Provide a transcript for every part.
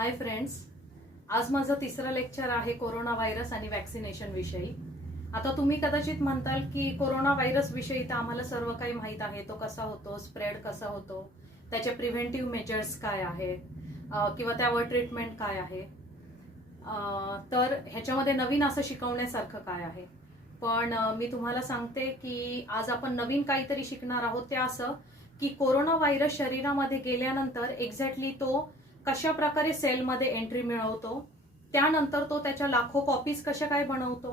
Hi friends, आज माझं तिसरं लेक्चर आहे कोरोना व्हायरस आणि वॅक्सिनेशन विषयी। आता तुम्ही कदाचित म्हणताल की कोरोना व्हायरस विषयी तर आम्हाला सर्व काही माहित आहे, तो कसा होतो, स्प्रेड कसा होतो, त्याचे प्रिव्हेंटिव्ह मेजर्स काय आहेत किंवा त्यावर ट्रीटमेंट काय आहे। तर ह्याच्यामध्ये नवीन असं शिकवण्यासारखं काय आहे। पण मी तुम्हाला सांगते की आज आपण नवीन काहीतरी शिकणार आहोत, ते असं की कोरोना व्हायरस शरीरामध्ये गेल्यानंतर एक्झॅक्टली तो कशा प्रकारे सेलमध्ये एंट्री मिळवतो, त्यानंतर तो त्याच्या लाखो कॉपीज कशा काय बनवतो।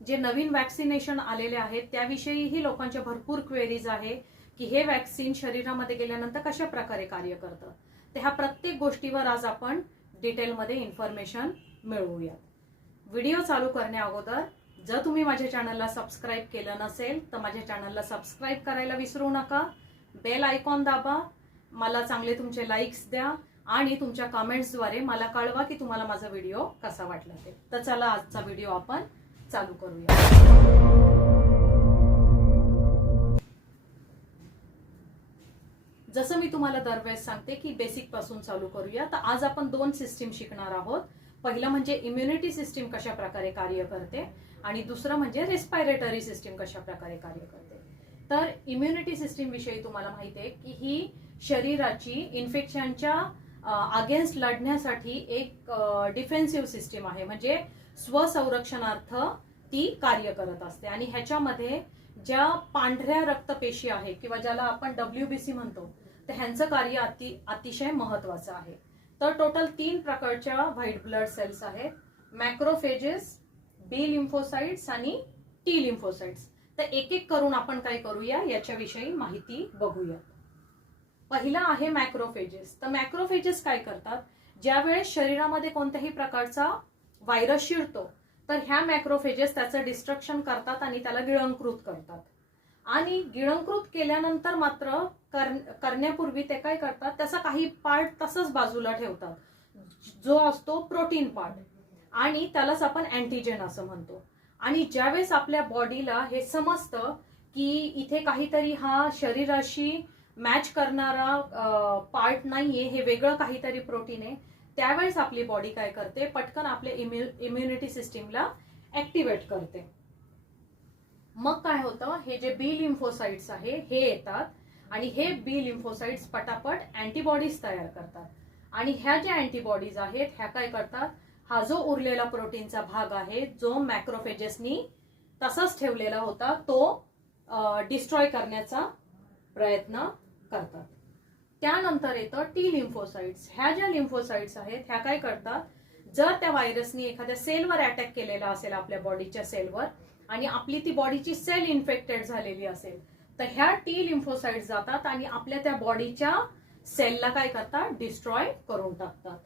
जे नवीन वॅक्सिनेशन आलेले आहेत त्याविषयीही लोकांच्या भरपूर क्वेरीज आहे की हे वॅक्सिन शरीरामध्ये गेल्यानंतर कशा प्रकारे कार्य करतं। तर ह्या प्रत्येक गोष्टीवर आज आपण डिटेलमध्ये इन्फॉर्मेशन मिळवूया। व्हिडिओ चालू करण्या अगोदर जर तुम्ही माझ्या चॅनलला सबस्क्राइब केलं नसेल तर माझ्या चॅनलला सबस्क्राइब करायला विसरू नका। बेल आयकॉन दाबा, मला चांगले तुमचे लाईक्स द्या आणि तुमच्या कमेंट्सद्वारे मला कळवा की तुम्हाला माझा व्हिडिओ कसा वाटला ते। तर चला आजचा व्हिडिओ आपण चालू करूया। जसं मी तुम्हाला दरवेळेस सांगते की बेसिक पासून चालू करूया। तर आज आपण दोन सिस्टीम शिकणार आहोत। पहिलं म्हणजे इम्युनिटी सिस्टीम कशा प्रकारे कार्य करते आणि दुसरं म्हणजे रेस्पिरेटरी सिस्टीम कशा प्रकारे कार्य करते। तर इम्युनिटी सिस्टीम विषयी तुम्हाला माहिती आहे की ही शरीराची इन्फेक्शनच्या अगेन्स्ट लढण्यासाठी एक डिफेन्सिव्ह सिस्टीम आहे, म्हणजे स्वसंरक्षणार्थ ती कार्य करत असते। आणि ह्याच्यामध्ये ज्या पांढऱ्या रक्तपेशी आहे किंवा ज्याला आपण WBC म्हणतो, तर ह्यांचं कार्य अतिशय महत्त्वाचं आहे। तर टोटल 3 प्रकारच्या व्हाईट ब्लड सेल्स आहेत, मॅक्रोफेजेस, बी लिम्फोसाइट्स आणि टी लिम्फोसाइट्स। तर एक एक करून आपण काय करूया याच्याविषयी माहिती बघूया। पहिला आहे मॅक्रोफेजेस। तर मॅक्रोफेजेस काय करतात, ज्यावेळेस शरीरामध्ये कोणत्याही प्रकारचा व्हायरस शिरतो तर ह्या मॅक्रोफेजेस त्याचं डिस्ट्रक्शन करतात आणि त्याला गिळंकृत करतात। आणि गिळंकृत केल्यानंतर मात्र करण्यापूर्वी ते काय करतात, त्याचा काही पार्ट तसंच बाजूला ठेवतात, जो असतो प्रोटीन पार्ट, आणि त्यालाच आपण अँटीजेन असं म्हणतो। आणि ज्यावेळेस आपल्या बॉडीला हे समजतं की इथे काहीतरी हा शरीराशी मॅच करणारा पार्ट नाहीये, हे वेगळं काहीतरी प्रोटीन आहे, त्यावेळेस आपली बॉडी काय करते, पटकन आपल्या इम्युनिटी सिस्टीमला ऍक्टिव्हेट करते। मग काय होतं, हे जे बी लिम्फोसाइट्स आहे हे येतात आणि हे बी लिम्फोसाइट्स पटापट अँटीबॉडीज तयार करतात। आणि ह्या ज्या अँटीबॉडीज आहेत ह्या काय करतात, हा जो उरलेला प्रोटीनचा भाग आहे जो मॅक्रोफेजेसनी तसाच ठेवलेला होता तो डिस्ट्रॉय करण्याचा प्रयत्न करतात। त्यानंतर येतं टी लिम्फोसाइट्स। ह्या ज्या लिम्फोसाइट्स आहेत ह्या काय करतात, जर त्या व्हायरसनी एखाद्या सेलवर अटॅक केलेला असेल, आपल्या बॉडीच्या सेलवर, आणि आपली ती बॉडीची सेल इन्फेक्टेड झालेली असेल, तर ह्या टी लिम्फोसाइट्स जातात आणि आपल्या त्या बॉडीच्या सेलला काय करतात, डिस्ट्रॉय करून टाकतात।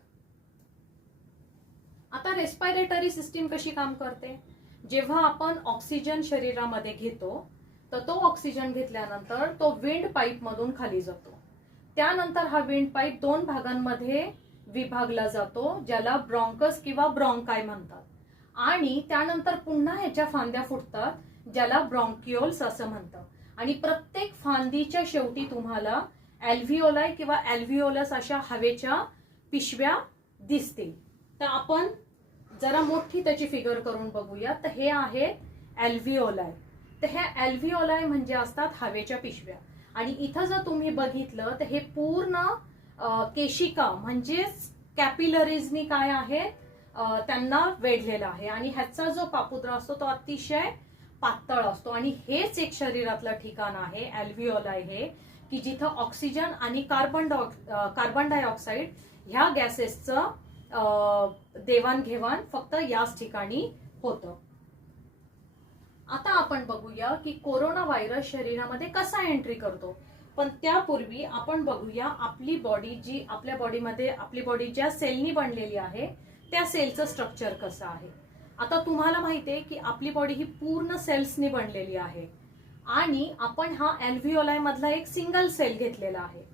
आता रेस्पिरेटरी सिस्टीम कशी काम करते, जेव्हा आपण ऑक्सिजन शरीरामध्ये घेतो तर तो ऑक्सिजन घेतल्यानंतर तो विंड पाईप मधून खाली जातो। त्यानंतर हा विंड पाईप 2 भागांमध्ये विभागला जातो, ज्याला ब्रॉन्कस किंवा ब्रॉन्काय म्हणतात। आणि त्यानंतर पुन्हा ह्याच्या फांद्या फुटतात, ज्याला ब्रॉन्क्युल्स असं म्हणतात। आणि प्रत्येक फांदीच्या शेवटी तुम्हाला अल्व्हिओलाई किंवा अल्व्हिओलस अशा हवेच्या पिशव्या दिसतील। तर आपण जरा मोठी त्याची फिगर करून बघूया। तर हे आहे अल्व्हिओलाई। तर हे अल्व्हिओलाई म्हणजे असतात हवेच्या पिशव्या। आणि इथं जर तुम्ही बघितलं तर हे पूर्ण केशिका म्हणजेच कॅपिलरीजनी काय आहे, त्यांना वेढलेला आहे। आणि ह्याचा जो पापुद्रा असतो तो अतिशय पातळ असतो। आणि हेच एक शरीरातलं ठिकाण आहे अल्व्हिओलाई हे, की जिथं ऑक्सिजन आणि कार्बन डायऑक्साईड ह्या गॅसेसचं देवाणघेवाण फक्त याच ठिकाणी होतं। आता आपण बघूया की कोरोना व्हायरस शरीरामध्ये कसा एंट्री करतो। पण त्यापूर्वी आपण बघूया आपली बॉडी, जी आपल्या बॉडीमध्ये आपली बॉडी ज्या सेलनी बनलेली आहे त्या सेलचं स्ट्रक्चर कसं आहे। आता तुम्हाला माहिती आहे की आपली बॉडी ही पूर्ण सेल्सनी बनलेली आहे आणि आपण हा अल्व्हिओलाई मधला एक सिंगल सेल घेतलेला आहे।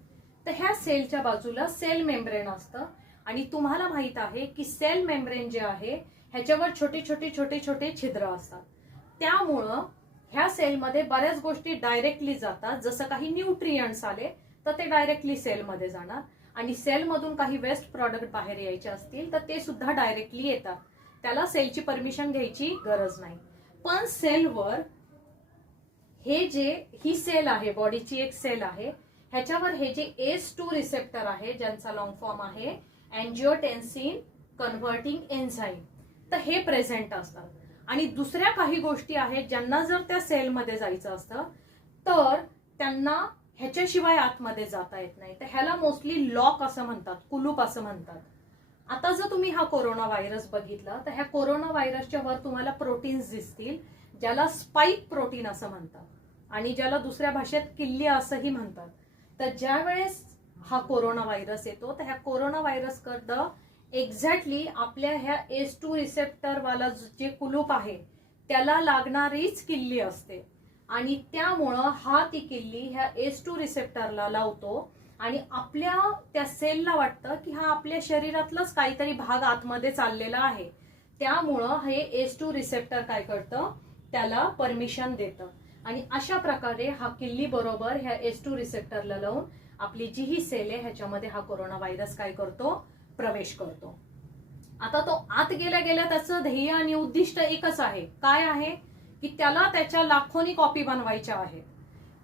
तर ह्या सेलच्या बाजूला सेल मेम्ब्रेन असतं आणि तुम्हाला माहित आहे की सेल मेम्ब्रेन जे आहे ह्याच्यावर छोटे छोटे छिद्र असतात। त्यामुळं ह्या सेलमध्ये बऱ्याच गोष्टी डायरेक्टली जातात, जसं काही न्यूट्रिएंट्स आले तर ते डायरेक्टली सेलमध्ये जाणार। आणि सेलमधून काही वेस्ट प्रॉडक्ट बाहेर यायचे असतील तर ते सुद्धा डायरेक्टली येतात, त्याला सेलची परमिशन घ्यायची गरज नाही. पण सेलवर ही सेल आहे, बॉडीची एक सेल आहे, ह्याच्यावर हे जे ACE2 रिसेप्टर आहे ज्यांचा लॉंग फॉर्म आहे अँजिओटेन्सिन कन्व्हर्टिंग एन्झाईम, तर हे प्रेझेंट असतात. आणि दुसऱ्या काही गोष्टी आहेत ज्यांना जर त्या सेलमध्ये जायचं असतं तर त्यांना ह्याच्याशिवाय आतमध्ये जाता येत नाही, तर ह्याला मोस्टली लॉक असं म्हणतात, कुलूप असं म्हणतात. आता जर तुम्ही हा कोरोना व्हायरस बघितला तर ह्या कोरोना व्हायरसच्या वर तुम्हाला प्रोटीन्स दिसतील ज्याला स्पाइक प्रोटीन असं म्हणतात आणि ज्याला दुसऱ्या भाषेत किल्ली असंही म्हणतात. तर ज्या वेळेस हा कोरोना व्हायरस येतो तर ह्या कोरोना व्हायरस करता एक्झॅक्टली आपल्या ह्या ACE2 रिसेप्टर वाला जे कुलूप आहे त्याला लागणारीच किल्ली असते आणि त्यामुळं हा ती किल्ली ह्या ACE2 रिसेप्टरला लावतो आणि आपल्या त्या सेलला वाटतं की हा आपल्या शरीरातलाच काहीतरी भाग आतमध्ये चाललेला आहे, त्यामुळं हे ACE2 रिसेप्टर काय करतं, त्याला परमिशन देतं आणि अशा प्रकारे हा किल्ली बरोबर ह्या ACE2 रिसेप्टरला लावून आपली जी ही सेल आहे ह्याच्यामध्ये हा कोरोना व्हायरस काय करतो, प्रवेश करतो. आता तो आत गेल्या गेल्या त्याचं ध्येय आणि उद्दिष्ट एकच आहे, काय आहे की त्याला त्याच्या लाखोनी कॉपी बनवायच्या आहेत.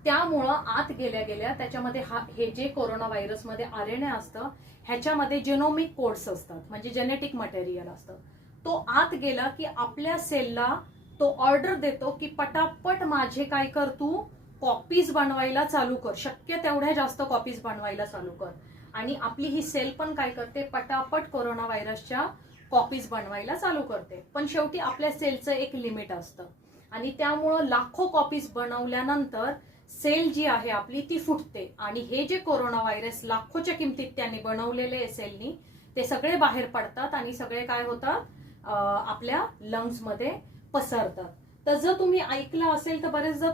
त्यामुळं आत गेल्या गेल्या त्याच्यामध्ये हे जे कोरोना व्हायरसमध्ये RNA असतं ह्याच्यामध्ये जेनोमिक कोड्स असतात, म्हणजे जेनेटिक मटेरियल असतं. तो आत गेला की आपल्या सेलला तो ऑर्डर देतो की पटापट माझे काय कर, तू कॉपीज बनवायला चालू कर, शक्य तेवढ्या जास्त कॉपीज बनवायला चालू कर. आणि आपली ही सेल पण काय करते, पटापट कोरोना व्हायरसच्या कॉपीज बनवायला चालू करते. पण शेवटी आपल्या सेलचं एक लिमिट असतं आणि त्यामुळं लाखो कॉपीज बनवल्यानंतर सेल जी आहे आपली ती फुटते आणि हे जे कोरोना व्हायरस लाखोच्या किमतीत त्यांनी बनवलेले सेलनी ते सगळे बाहेर पडतात आणि सगळे काय होतात, आपल्या लंग्स मध्ये पसरतात. तर जर तुम्ही ऐकलं असेल तर बरेचदा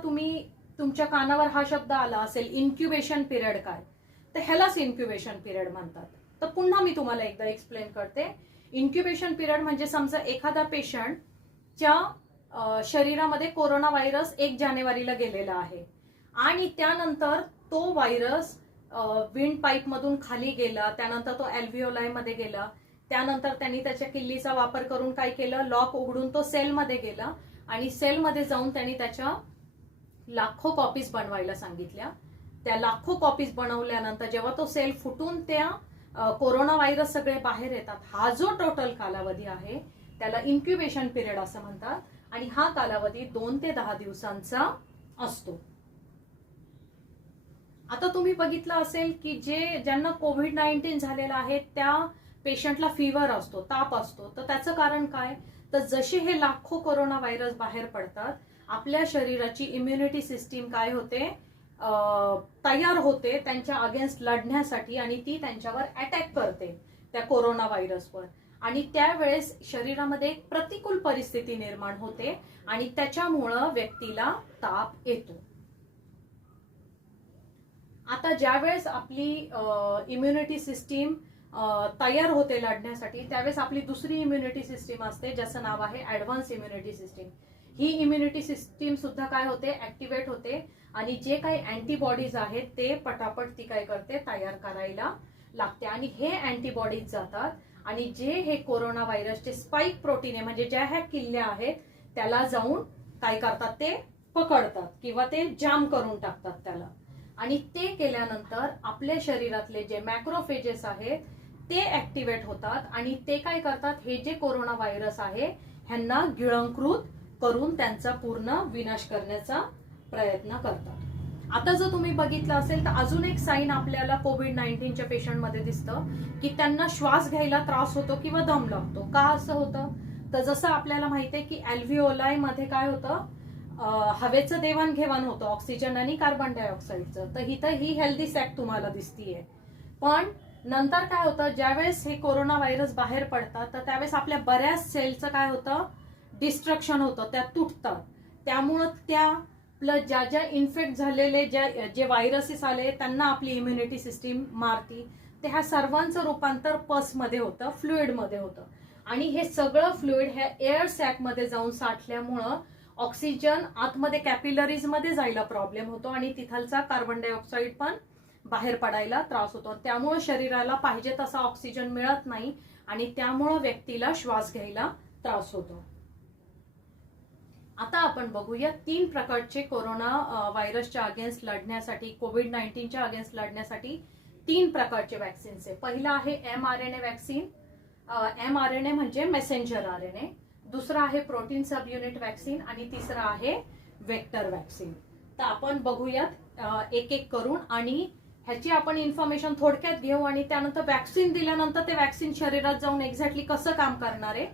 तुमच्या कानावर हा शब्द आला असेल इन्क्युबेशन पिरियड काय, तर ह्यालाच इन्क्युबेशन पिरियड म्हणतात. तर पुन्हा मी तुम्हाला एकदा एक्सप्लेन करते. इन्क्युबेशन पिरियड म्हणजे समजा एखादा पेशंटच्या शरीरामध्ये कोरोना व्हायरस 1 जानेवारीला गेलेला आहे आणि त्यानंतर तो व्हायरस विंड पाईप मधून खाली गेला, त्यानंतर तो अल्व्हिओलाई मध्ये गेला, त्यानंतर त्यांनी त्याच्या किल्लीचा वापर करून काय केलं, लॉक उघडून तो सेलमध्ये गेला आणि सेलमध्ये जाऊन त्यांनी त्याच्या लाखो कॉपीज बनवायला सांगितल्या. त्या लाखो कॉपीज बनवल्यानंतर जेव्हा तो सेल फुटून त्या कोरोना व्हायरस सगळे बाहेर येतात, हा जो टोटल कालावधी आहे त्याला इन्क्युबेशन पिरियड असं म्हणतात आणि हा कालावधी 2 ते 10 दिवसांचा असतो. आता तुम्ही बघितलं असेल की ज्यांना कोविड-19 झालेला आहे त्या पेशंटला फीवर असतो, ताप असतो, तर त्याचं कारण काय, तर जसे हे लाखो कोरोना व्हायरस बाहेर पडतात आपल्या शरीराची इम्युनिटी सिस्टीम काय होते, तयार होते त्यांच्या अगेन्स्ट लढण्यासाठी आणि ती त्यांच्यावर अटॅक करते त्या कोरोना व्हायरसवर आणि त्यावेळेस शरीरामध्ये एक प्रतिकूल परिस्थिती निर्माण होते आणि त्याच्यामुळं व्यक्तीला ताप येतो. आता ज्यावेळेस आपली इम्युनिटी सिस्टीम तयार होते लढण्यासाठी त्यावेळेस आपली दुसरी इम्युनिटी सिस्टीम असते ज्याचं नाव आहे ऍडव्हान्स इम्युनिटी सिस्टीम. ही इम्युनिटी सिस्टीम सुद्धा काय होते, ऍक्टिव्हेट होते आणि जे काही अँटीबॉडीज आहेत ते पटापट ती काय करते, तयार करायला लागते आणि हे अँटीबॉडीज जातात आणि जे हे कोरोना व्हायरसचे स्पाइक प्रोटीन आहे म्हणजे ज्या ह्या किल्ल्या आहेत त्याला जाऊन काय करतात, ते पकडतात किंवा ते जाम करून टाकतात त्याला आणि ते केल्यानंतर आपल्या शरीरातले जे मॅक्रोफेजेस आहेत ते ऍक्टिव्हेट होतात आणि ते काय करतात, हे जे कोरोना व्हायरस आहे ह्यांना गिळंकृत करून त्यांचा पूर्ण विनाश करण्याचा प्रयत्न करतात. आता जर तुम्ही बघितलं असेल तर अजून एक साईन आपल्याला कोविड-19च्या पेशंटमध्ये दिसतं की त्यांना श्वास घ्यायला त्रास होतो किंवा दम लागतो. का असं होतं, तर जसं आपल्याला माहिती आहे की अल्व्हिओलाई मध्ये काय होतं, हवेचं देवाणघेवाण होतं ऑक्सिजन आणि कार्बन डायऑक्साईडचं. तर इथं ही हेल्दी सॅक तुम्हाला दिसतीये. पण नंतर काय होतं, ज्यावेळेस हे कोरोना व्हायरस बाहेर पडतात तर त्यावेळेस आपल्या बऱ्याच सेलचं काय होतं, डिस्ट्रक्शन होतं, त्या तुटतात. त्यामुळं त्या प्लस ज्या इन्फेक्ट झालेले जे व्हायरसेस आले त्यांना आपली इम्युनिटी सिस्टीम मारती. ते ह्या सर्वांचं रूपांतर पसमध्ये होतं, फ्लुइडमध्ये होतं आणि हे सगळं फ्लुइड ह्या एअर सॅकमध्ये जाऊन साठल्यामुळं ऑक्सिजन आतमध्ये कॅपिलरीज मध्ये जायला प्रॉब्लेम होतो आणि तिथलचा कार्बन डायऑक्साईड पण बाहेर पडायला त्रास होतो. त्यामुळे शरीराला पाहिजे तसा ऑक्सिजन मिळत नाही आणि त्यामुळे व्यक्तीला श्वास घ्यायला त्रास होतो. आता आपण बघूया 3 प्रकारचे कोरोना व्हायरसच्या अगेन्स्ट लढण्यासाठी, कोविड-19च्या अगेन्स्ट लढण्यासाठी 3 प्रकारचे वॅक्सिन्स आहे. पहिला आहे mRNA वॅक्सिन. mRNA म्हणजे मेसेंजर RNA. दुसरा आहे प्रोटीन सब युनिट वॅक्सिन आणि तिसरा आहे वेक्टर वॅक्सिन. तर आपण बघूयात एक एक करून आणि ह्याची आपण इन्फॉर्मेशन थोडक्यात घेऊ आणि त्यानंतर वॅक्सिन दिल्यानंतर ते वॅक्सिन शरीरात जाऊन एक्झॅक्टली कसं काम करणार आहे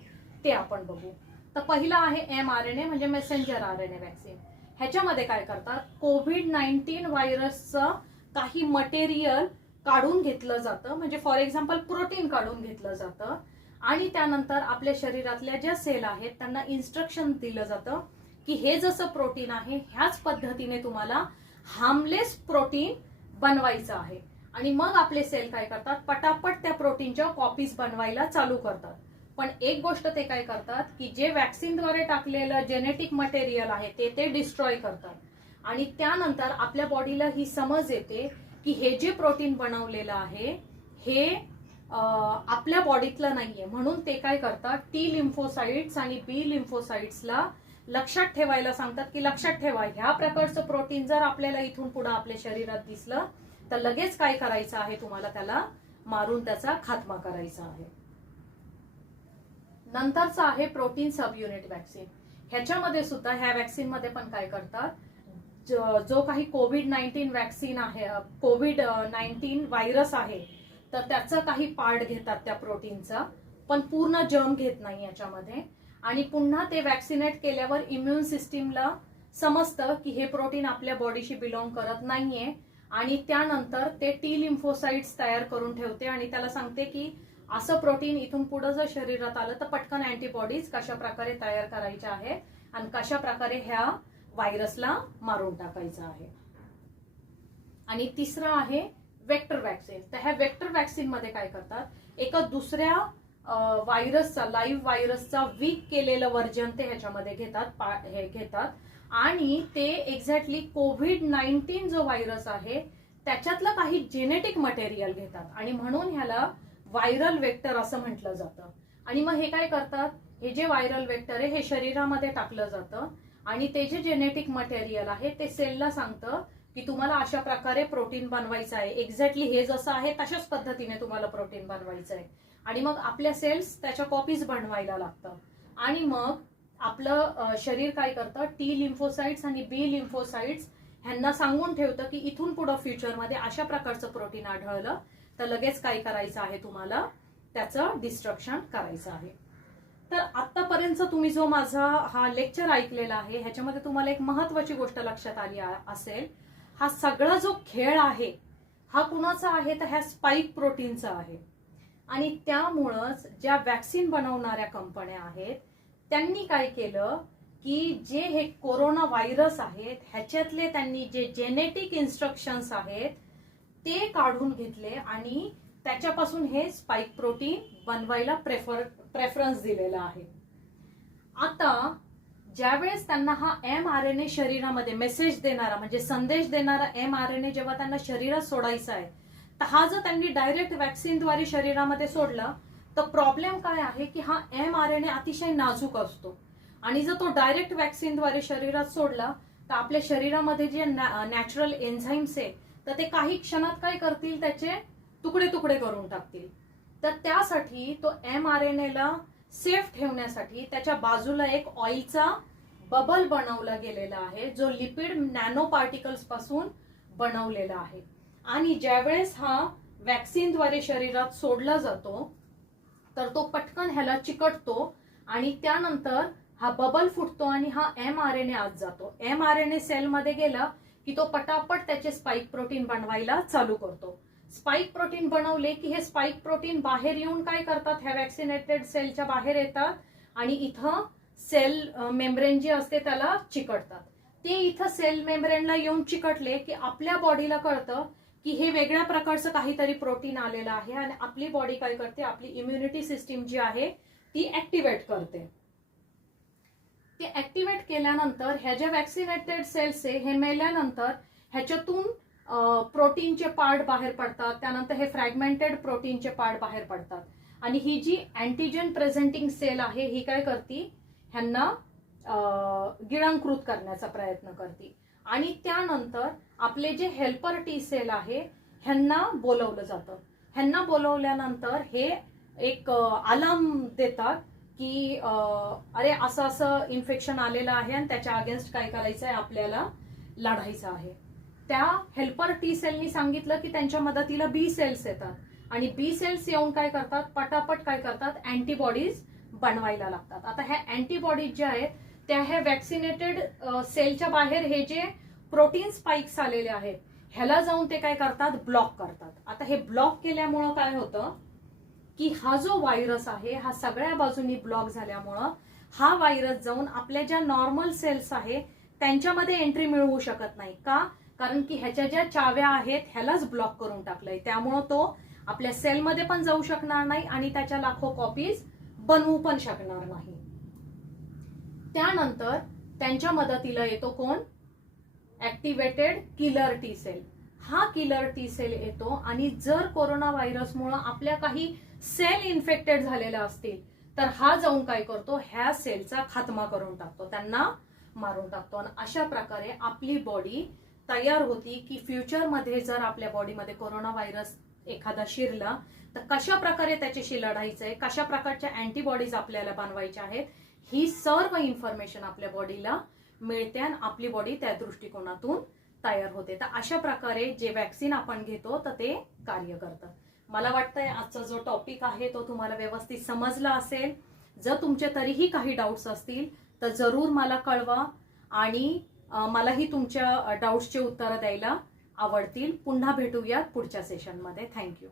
ते आपण बघू. तर पहिला आहे mRNA म्हणजे मेसेंजर RNA वॅक्सिन. ह्याच्यामध्ये काय करतात, कोविड-19 व्हायरसचं काही मटेरियल काढून घेतलं जातं, म्हणजे फॉर एक्झाम्पल प्रोटीन काढून घेतलं जातं आणि त्यानंतर आपल्या शरीरातल्या ज्या सेल आहेत त्यांना इन्स्ट्रक्शन दिलं जातं की हे जसं प्रोटीन आहे ह्याच पद्धतीने तुम्हाला हार्मलेस प्रोटीन बनवायचं आहे. आणि मग आपले सेल काय करतात, पटापट त्या प्रोटीनच्या कॉपीज बनवायला चालू करतात. पण एक गोष्ट ते काय करतात की जे वॅक्सिनद्वारे टाकलेलं जेनेटिक मटेरियल आहे ते डिस्ट्रॉय करतात आणि त्यानंतर आपल्या बॉडीला ही समज येते की हे जे प्रोटीन बनवलेलं आहे हे आपल्या बॉडीतलं नाहीये. म्हणून ते काय करतात, टी लिम्फोसाइट्स आणि बी लिम्फोसाइट्सला लक्षात ठेवायला सांगतात की लक्षात ठेवा ह्या प्रकारचं प्रोटीन जर आपल्याला इथून पुढे आपल्या शरीरात दिसलं तर लगेच काय करायचं आहे, तुम्हाला त्याला मारून त्याचा खात्मा करायचा आहे. नंतरचा आहे प्रोटीन सब युनिट वॅक्सिन. ह्याच्यामध्ये सुद्धा ह्या वॅक्सिन मध्ये पण काय करतात, जो काही कोविड-19 वॅक्सिन आहे, कोविड-19 व्हायरस आहे तर त्याचा काही पार्ट घेतात त्या प्रोटीनचा, पण पूर्ण जर्म घेत नाही याच्यामध्ये. आणि पुन्हा ते वॅक्सिनेट केल्यावर इम्युन सिस्टीमला समजतं की हे प्रोटीन आपल्या बॉडीशी बिलॉंग करत नाहीये आणि त्यानंतर ते टी लिम्फोसाइट्स तयार करून ठेवते आणि त्याला सांगते की असं प्रोटीन इथून पुढे जर शरीरात आलं तर पटकन अँटीबॉडीज कशा प्रकारे तयार करायच्या आहेत आणि कशा प्रकारे ह्या व्हायरसला मारून टाकायचं आहे. आणि तिसरं आहे वेक्टर वॅक्सिन. तर ह्या वेक्टर वॅक्सिन मध्ये काय करतात, एका दुसऱ्या व्हायरसचा, लाईव्ह व्हायरसचा वीक केलेलं व्हर्जन ते ह्याच्यामध्ये घेतात आणि ते एक्झॅक्टली कोविड-19 जो व्हायरस आहे त्याच्यातलं काही जेनेटिक मटेरियल घेतात आणि म्हणून ह्याला व्हायरल वेक्टर असं म्हटलं जातं. आणि मग हे काय करतात, हे जे व्हायरल वेक्टर आहे हे शरीरामध्ये टाकलं जातं आणि ते जे जेनेटिक मटेरियल आहे ते सेलला सांगतं की तुम्हाला अशा प्रकारे प्रोटीन बनवायचं आहे, एक्झॅक्टली हे जसं आहे तशाच पद्धतीने तुम्हाला प्रोटीन बनवायचं आहे. आणि मग आपल्या सेल्स त्याच्या कॉपीज बनवायला लागतात आणि मग आपलं शरीर काय करतं, टी लिम्फोसाइट्स आणि बी लिम्फोसाइट्स ह्यांना सांगून ठेवतं की इथून पुढे फ्युचरमध्ये अशा प्रकारचं प्रोटीन आढळलं तर लगेच काय करायचं आहे, तुम्हाला त्याचं डिस्ट्रक्शन करायचं आहे. तर आतापर्यंत तुम्ही जो माझा हा लेक्चर ऐकलेला आहे ह्याच्यामध्ये तुम्हाला एक महत्वाची गोष्ट लक्षात आली असेल, हा सगळा जो खेळ आहे हा कुणाचा आहे तर ह्या स्पाइक प्रोटीनचा आहे. आणि त्यामुळंच ज्या वॅक्सिन बनवणाऱ्या कंपन्या आहेत त्यांनी काय केलं की जे हे कोरोना व्हायरस आहेत ह्याच्यातले त्यांनी जे जेनेटिक इन्स्ट्रक्शन्स आहेत ते काढून घेतले आणि त्याच्यापासून हे स्पाइक प्रोटीन बनवायला प्रेफरन्स दिलेला आहे. आता ज्यावेळेस त्यांना हा mRNA शरीरामध्ये मेसेज देणारा म्हणजे संदेश देणारा mRNA जेव्हा त्यांना शरीरात सोडायचा आहे तर हा जर त्यांनी डायरेक्ट वॅक्सिनद्वारे शरीरामध्ये सोडला तर प्रॉब्लेम काय आहे की हा mRNA अतिशय नाजूक असतो आणि जर तो डायरेक्ट वॅक्सिनद्वारे शरीरात सोडला तर आपल्या शरीरामध्ये जे नॅचरल एन्झाईम्स आहे तर ते काही क्षणात काय करतील, त्याचे तुकडे तुकडे करून टाकतील. तर त्यासाठी तो mRNA ला सेफ ठेवण्यासाठी त्याच्या बाजूला एक ऑइलचा बबल बनवला गेलेला आहे जो लिपिड नॅनो पार्टिकल्स पासून बनवलेला आहे. आणि ज्यावेळेस हा वॅक्सिनद्वारे शरीरात सोडला जातो तर तो पटकन ह्याला चिकटतो आणि त्यानंतर हा बबल फुटतो आणि हा mRNA आत जातो. mRNA सेलमध्ये गेला की तो पटापट त्याचे स्पाइक प्रोटीन बनवायला चालू करतो. स्पाइक प्रोटीन बनवले की हे स्पाइक प्रोटीन बाहेर येऊन काय करतात, ह्या वॅक्सिनेटेड सेलच्या बाहेर येतात आणि इथं सेल मेम्ब्रेन जी असते त्याला चिकटतात. ते इथं सेल मेम्ब्रेनला येऊन चिकटले की आपल्या बॉडीला कळतं की हे वेगळ्या प्रकारचं काहीतरी प्रोटीन आलेलं आहे आणि आपली बॉडी काय करते, आपली इम्युनिटी सिस्टीम जी आहे ती ऍक्टिव्हेट करते. ते ऍक्टिव्हेट केल्यानंतर ह्या ज्या वॅक्सिनेटेड सेल्स आहे हे मेल्यानंतर ह्याच्यातून प्रोटीनचे पार्ट बाहेर पडतात, त्यानंतर हे फ्रॅगमेंटेड प्रोटीनचे पार्ट बाहेर पडतात. आणि ही जी अँटीजन प्रेझेंटिंग सेल आहे ही काय करते, ह्यांना गिळंकृत करण्याचा प्रयत्न करते. आणि त्यानंतर आपले जे हेल्पर टी सेल आहे ह्यांना बोलवलं जातं. ह्यांना बोलवल्यानंतर हे एक अलार्म देतात की अरे असं असं इन्फेक्शन आलेलं आहे आणि त्याच्या अगेन्स्ट काय करायचं आहे, आपल्याला लढायचं आहे. त्या हेल्पर टी सेलनी सांगितलं की त्यांच्या मदतीला बी सेल्स येतात आणि बी सेल्स येऊन काय करतात, पटापट काय करतात, अँटीबॉडीज बनवायला लागतात. आता ह्या अँटीबॉडीज ज्या आहेत त्या ह्या वॅक्सिनेटेड सेलच्या बाहेर हे जे प्रोटीन स्पाइक्स आलेले आहेत ह्याला जाऊन ते काय करतात, ब्लॉक करतात. आता हे ब्लॉक केल्यामुळं काय होतं की हा जो व्हायरस आहे हा सगळ्या बाजूनी ब्लॉक झाल्यामुळं हा व्हायरस जाऊन आपल्या ज्या नॉर्मल सेल्स आहे त्यांच्यामध्ये एंट्री मिळवू शकत नाही. का? कारण की ह्याच्या ज्या चाव्या आहेत ह्यालाच ब्लॉक करून टाकलंय. त्यामुळं तो आपल्या सेलमध्ये पण जाऊ शकणार नाही आणि त्याच्या लाखो कॉपीज बनवू पण शकणार नाही. त्यानंतर त्यांच्या मदतीला येतो कोण, ऍक्टिव्हेटेड किलर टी सेल. हा किलर टी सेल येतो आणि जर कोरोना व्हायरसमुळे आपल्या काही सेल इन्फेक्टेड झालेल्या असतील तर हा जाऊन काय करतो, ह्या सेलचा खात्मा करून टाकतो, त्यांना मारून टाकतो. आणि अशा प्रकारे आपली बॉडी तयार होती की फ्युचरमध्ये जर आपल्या बॉडीमध्ये कोरोना व्हायरस एखादा शिरला तर कशा प्रकारे त्याच्याशी लढायचंय, कशा प्रकारच्या अँटीबॉडीज आपल्याला बनवायच्या आहेत, ही सर्व इन्फॉर्मेशन आपल्या बॉडीला मिळते आणि आपली बॉडी त्या दृष्टिकोनातून तयार होते. तर अशा प्रकारे जे वॅक्सिन आपण घेतो तर ते कार्य करतं. मला वाटतंय आजचा जो टॉपिक आहे तो तुम्हाला व्यवस्थित समजला असेल. जर तुमचे तरीही काही डाऊट्स असतील तर जरूर मला कळवा आणि मलाही तुमच्या डाऊट्सचे उत्तरं द्यायला आवडतील. पुन्हा भेटूयात पुढच्या सेशनमध्ये. थँक्यू.